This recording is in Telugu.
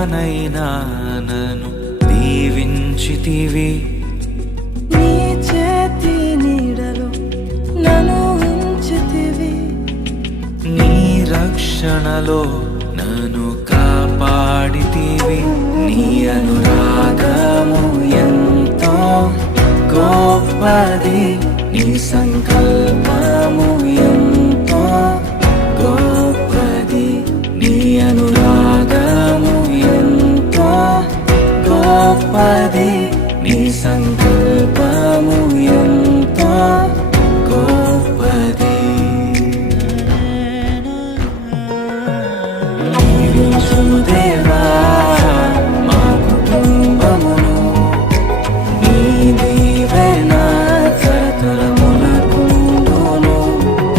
బిడ్డగానైనా నన్ను దీవించితివి. నీ చేతి నీడలో నన్ను ఉంచితివి. నీ రక్షణలో నన్ను కాపాడితివి. నీ అనురాగము ఎంతో గొప్పది, నీ సంకల్పము